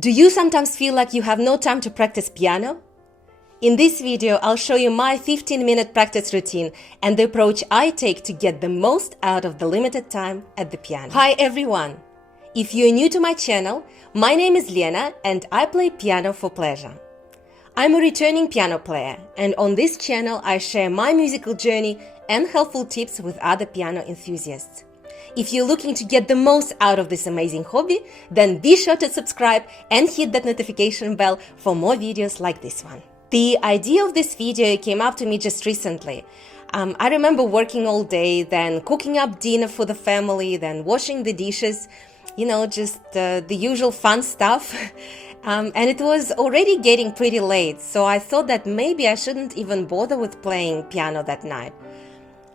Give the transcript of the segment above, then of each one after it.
Do you sometimes feel like you have no time to practice piano? In this video, I'll show you my 15-minute practice routine and the approach I take to get the most out of the limited time at the piano. Hi everyone! If you're new to my channel, my name is Lena and I play piano for pleasure. I'm a returning piano player, and on this channel I share my musical journey and helpful tips with other piano enthusiasts. If you're looking to get the most out of this amazing hobby, then be sure to subscribe and hit that notification bell for more videos like this one. The idea of this video came up to me just recently. I remember working all day, then cooking up dinner for the family, then washing the dishes, just the usual fun stuff. And it was already getting pretty late, so I thought that maybe I shouldn't even bother with playing piano that night.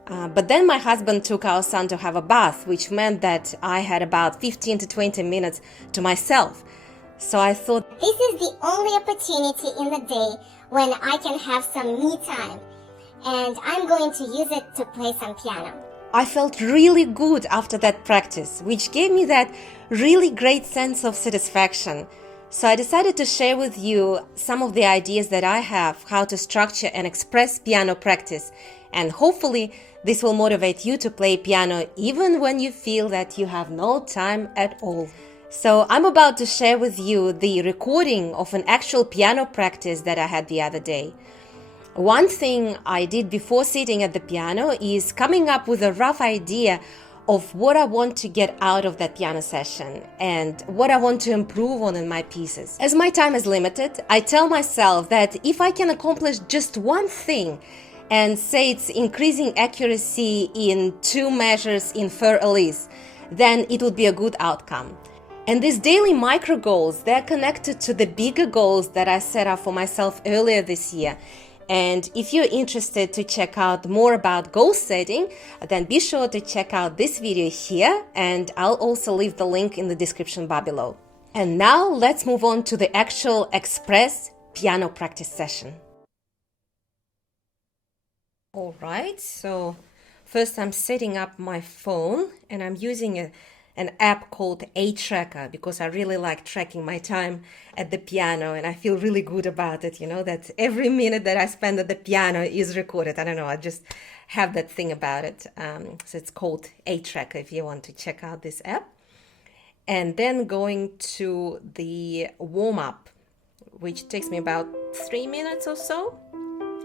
But then my husband took our son to have a bath, which meant that I had about 15 to 20 minutes to myself. So I thought, this is the only opportunity in the day when I can have some me time, and I'm going to use it to play some piano. I felt really good after that practice, which gave me that really great sense of satisfaction. So I decided to share with you some of the ideas that I have how to structure and express piano practice, and hopefully this will motivate you to play piano even when you feel that you have no time at all. So I'm about to share with you the recording of an actual piano practice that I had the other day. One thing I did before sitting at the piano is coming up with a rough idea of what I want to get out of that piano session and what I want to improve on in my pieces. As my time is limited, I tell myself that if I can accomplish just one thing, and say it's increasing accuracy in 2 measures in Fer Elise, then it would be a good outcome. And these daily micro goals, they're connected to the bigger goals that I set up for myself earlier this year. And if you're interested to check out more about goal setting, then be sure to check out this video here, and I'll also leave the link in the description bar below. And now let's move on to the actual express piano practice session. All right, so first I'm setting up my phone, and I'm using an app called A-Tracker because I really like tracking my time at the piano, and I feel really good about it, that every minute that I spend at the piano is recorded. I don't know, I just have that thing about it. So it's called A-Tracker if you want to check out this app. And then going to the warm-up, which takes me about 3 minutes or so.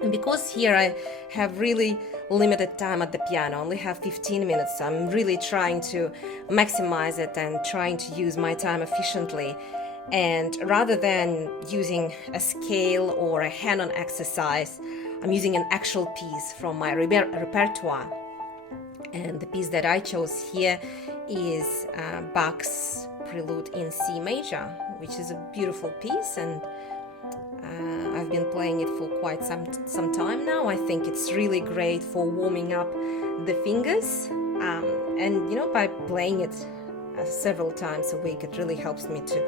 And because here I have really limited time at the piano, I only have 15 minutes, so I'm really trying to maximize it and trying to use my time efficiently. And rather than using a scale or a hand-on exercise, I'm using an actual piece from my repertoire. And the piece that I chose here is Bach's Prelude in C major, which is a beautiful piece, and I've been playing it for quite some time now. I think it's really great for warming up the fingers, and by playing it several times a week, it really helps me to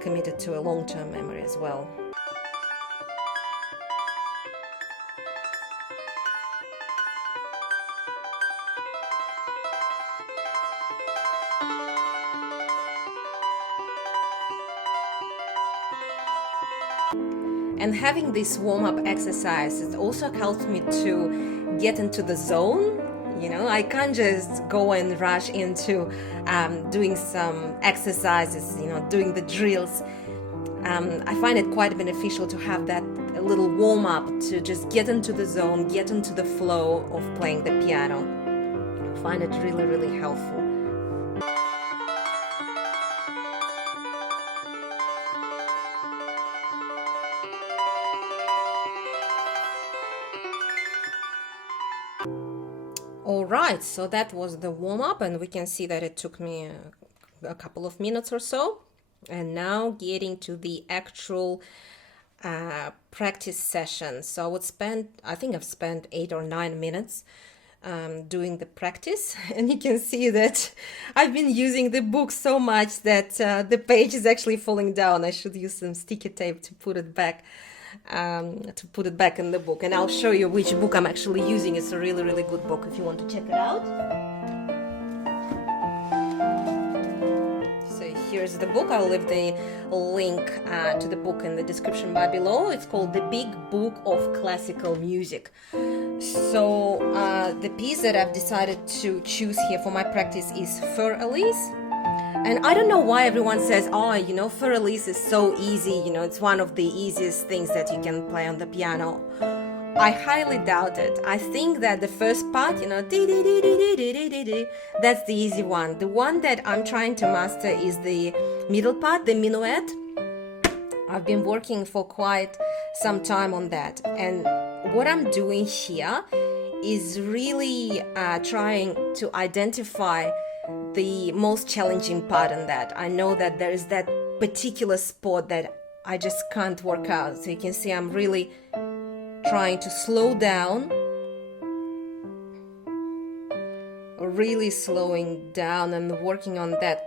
commit it to a long-term memory as well. And having this warm-up exercise, it also helps me to get into the zone. I can't just go and rush into doing some exercises, doing the drills. I find it quite beneficial to have that little warm-up to just get into the zone, get into the flow of playing the piano. I find it really, really helpful. All right, so that was the warm-up, and we can see that it took me a couple of minutes or so. And now getting to the actual practice session. So I think I've spent 8 or 9 minutes doing the practice, and you can see that I've been using the book so much that the page is actually falling down. I should use some sticky tape to put it back. In the book, and I'll show you which book I'm actually using. It's a really, really good book if you want to check it out. So here's the book. I'll leave the link to the book in the description bar below. It's called The Big Book of Classical Music. So the piece that I've decided to choose here for my practice is Fur Elise. And I don't know why everyone says, oh, you know, Fur Elise is so easy, you know, it's one of the easiest things that you can play on the piano. I highly doubt it. I think that the first part, you know, that's the easy one. The one that I'm trying to master is the middle part, the minuet. I've been working for quite some time on that. And what I'm doing here is really trying to identify the most challenging part in that. I know that there is that particular spot that I just can't work out. So you can see I'm really trying to slow down, really slowing down and working on that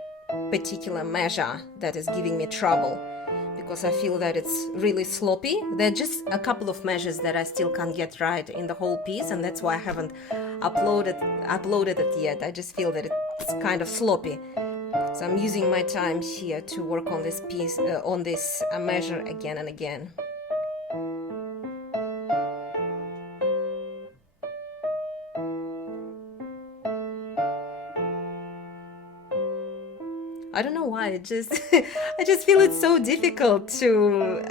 particular measure that is giving me trouble, because I feel that it's really sloppy. There are just a couple of measures that I still can't get right in the whole piece, and that's why I haven't uploaded it yet. I just feel that it's kind of sloppy. So I'm using my time here to work on this piece, on this measure again and again. I don't know why, I just feel it's so difficult to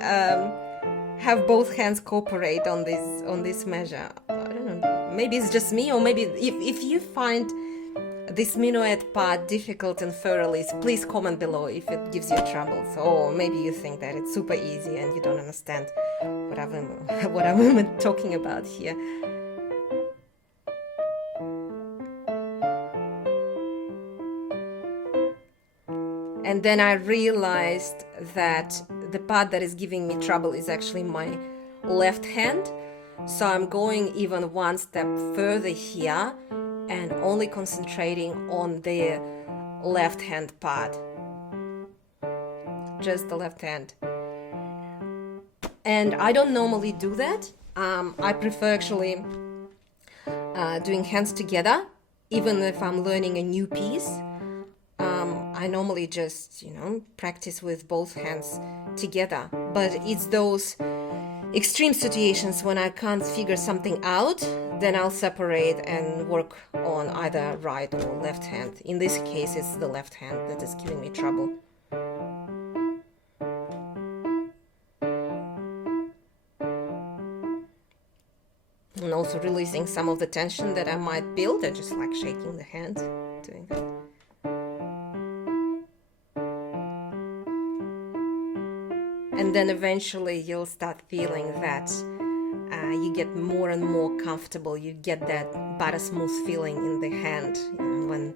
have both hands cooperate on this measure. I don't know, maybe it's just me, or maybe if you find this minuet part difficult in Fur Elise, please comment below if it gives you trouble. So, or maybe you think that it's super easy and you don't understand what I'm talking about here. And then I realized that the part that is giving me trouble is actually my left hand. So I'm going even one step further here and only concentrating on the left hand part. Just the left hand. And I don't normally do that. I prefer actually doing hands together, even if I'm learning a new piece. I normally just, you know, practice with both hands together. But it's those extreme situations when I can't figure something out, then I'll separate and work on either right or left hand. In this case, it's the left hand that is giving me trouble. And also releasing some of the tension that I might build. I just like shaking the hand, doing that. And then eventually you'll start feeling that you get more and more comfortable. You get that butter smooth feeling in the hand, you know, when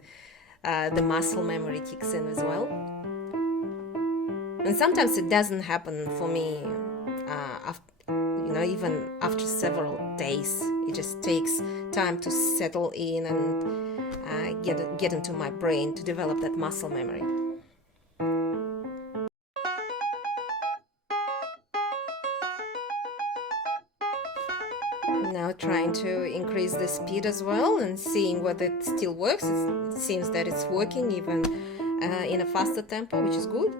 the muscle memory kicks in as well. And sometimes it doesn't happen for me, even after several days. It just takes time to settle in and get into my brain to develop that muscle memory. Now trying to increase the speed as well and seeing whether it still works. It seems that it's working even in a faster tempo, which is good.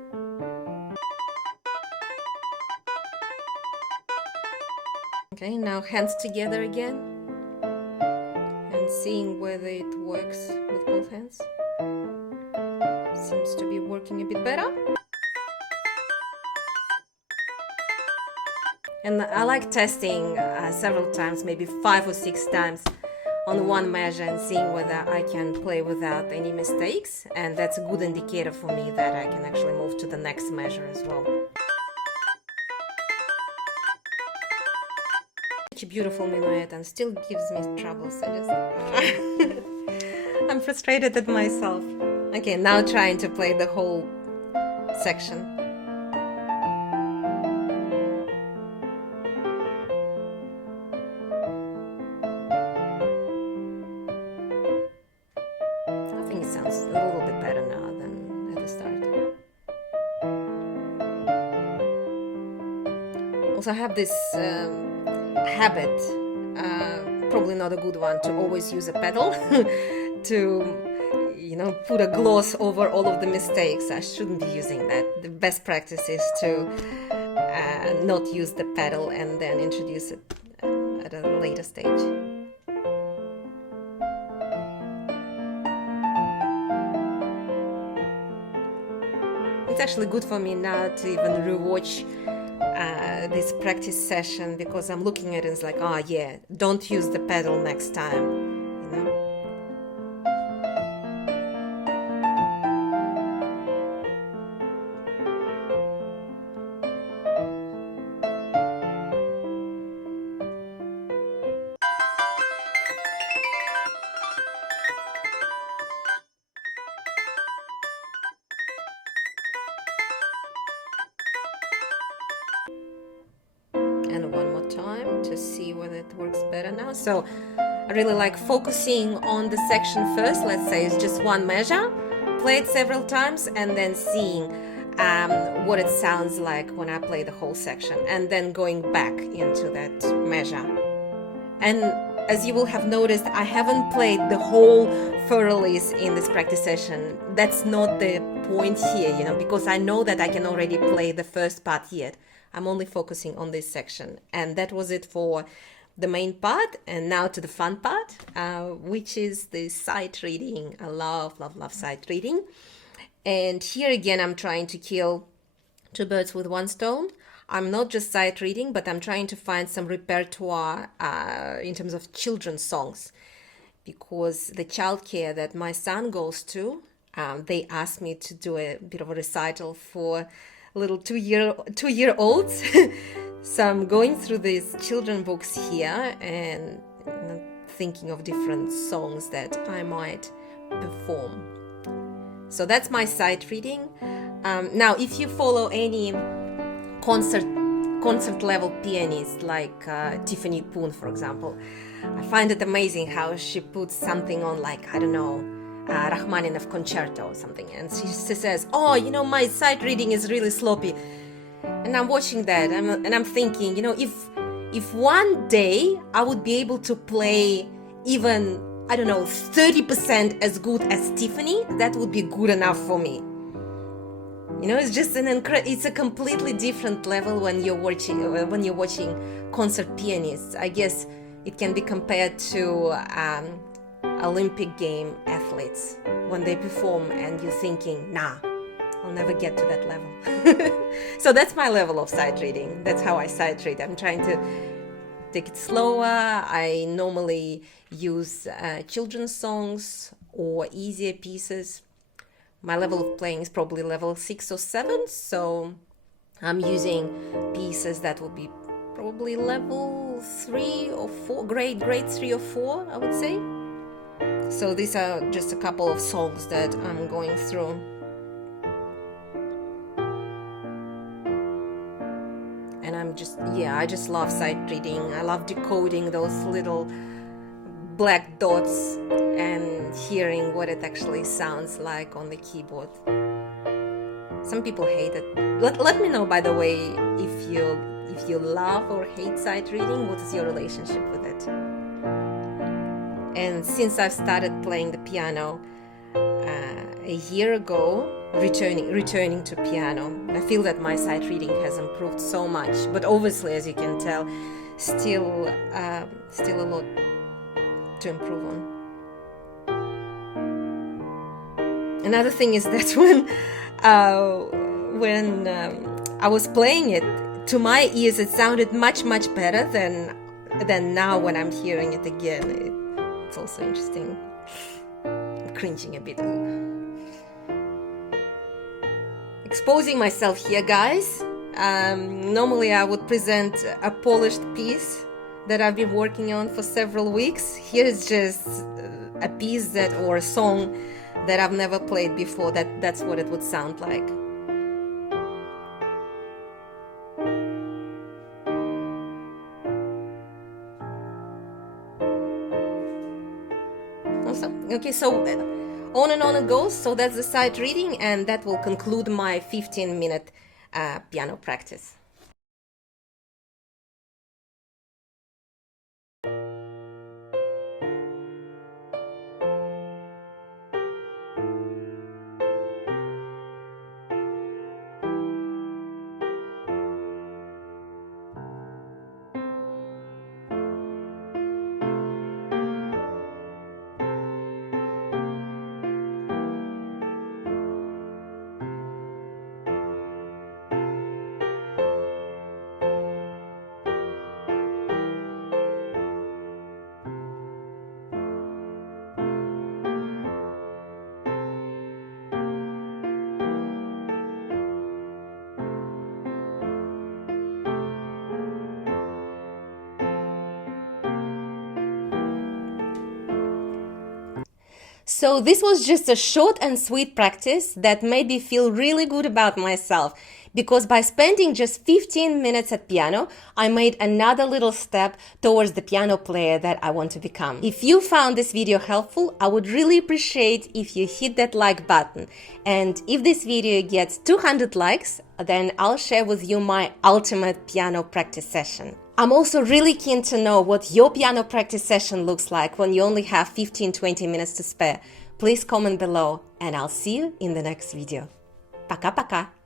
Okay, now hands together again and seeing whether it works with both hands. Seems to be working a bit better. And I like testing several times, maybe 5 or 6 times on one measure and seeing whether I can play without any mistakes. And that's a good indicator for me that I can actually move to the next measure as well. Such a beautiful minuet and still gives me trouble, so just I'm frustrated at myself. Okay, now trying to play the whole section. I think it sounds a little bit better now than at the start. Also, I have this habit, probably not a good one, to always use a pedal to, put a gloss over all of the mistakes. I shouldn't be using that. The best practice is to not use the pedal and then introduce it at a later stage. It's actually good for me now to even rewatch this practice session, because I'm looking at it and it's like, oh yeah, don't use the pedal next time. And one more time to see whether it works better now. So I really like focusing on the section first. Let's say it's just one measure, play it several times, and then seeing what it sounds like when I play the whole section, and then going back into that measure. And as you will have noticed, I haven't played the whole furrows in this practice session. That's not the point here, because I know that I can already play the first part yet. I'm only focusing on this section. And that was it for the main part. And now to the fun part, which is the sight reading. I love sight reading. And here again, I'm trying to kill two birds with one stone. I'm not just sight reading, but I'm trying to find some repertoire in terms of children's songs, because the childcare that my son goes to, they asked me to do a bit of a recital for little two-year-olds. So I'm going through these children books here and thinking of different songs that I might perform. So that's my sight reading. Now, if you follow any concert level pianist like Tiffany Poon, for example, I find it amazing how she puts something on, like, I don't know, Rachmaninoff concerto or something, and she says, oh, my sight reading is really sloppy. And I'm watching that and I'm thinking, if one day I would be able to play even, I don't know, 30% as good as Tiffany, that would be good enough for me. It's just it's a completely different level when you're watching concert pianists. I guess it can be compared to Olympic game athletes when they perform and you're thinking, nah, I'll never get to that level. So that's my level of sight reading. That's how I sight read. I'm trying to take it slower. I normally use children's songs or easier pieces. My level of playing is probably level 6 or 7, so I'm using pieces that will be probably level 3 or 4, grade 3 or 4, I would say. So these are just a couple of songs that I'm going through. And I just love sight reading. I love decoding those little black dots and hearing what it actually sounds like on the keyboard. Some people hate it. Let me know, by the way, if you love or hate sight reading. What is your relationship with it? And since I've started playing the piano a year ago, returning to piano, I feel that my sight reading has improved so much. But obviously, as you can tell, still a lot to improve on. Another thing is that when I was playing it, to my ears it sounded much better than now when I'm hearing it again. It's also interesting. I'm cringing a bit. Exposing myself here, guys. Normally I would present a polished piece that I've been working on for several weeks. Here is just a piece or a song that I've never played before. That's what it would sound like. Awesome. Okay, so on and on it goes. So that's the sight reading, and that will conclude my 15-minute piano practice. So this was just a short and sweet practice that made me feel really good about myself, because by spending just 15 minutes at piano, I made another little step towards the piano player that I want to become. If you found this video helpful, I would really appreciate if you hit that like button. And if this video gets 200 likes, then I'll share with you my ultimate piano practice session. I'm also really keen to know what your piano practice session looks like when you only have 15-20 minutes to spare. Please comment below, and I'll see you in the next video. Пока-пока!